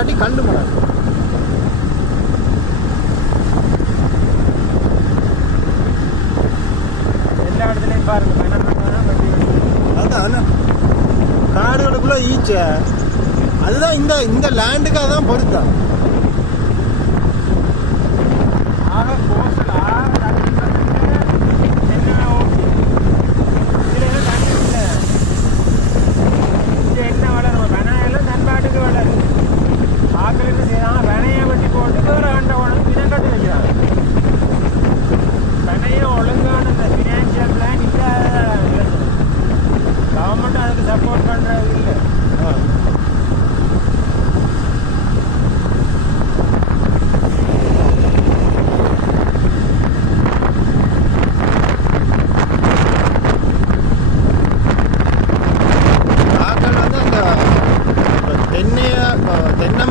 கண்டு மரம் எல்லா இடத்துலையும் பாருங்க. அதான் காடுகளுக்குள்ள ஈச்ச அதுதான் இந்த லேண்டுக்காக தான் பொருத்தம். ஆக கோசல்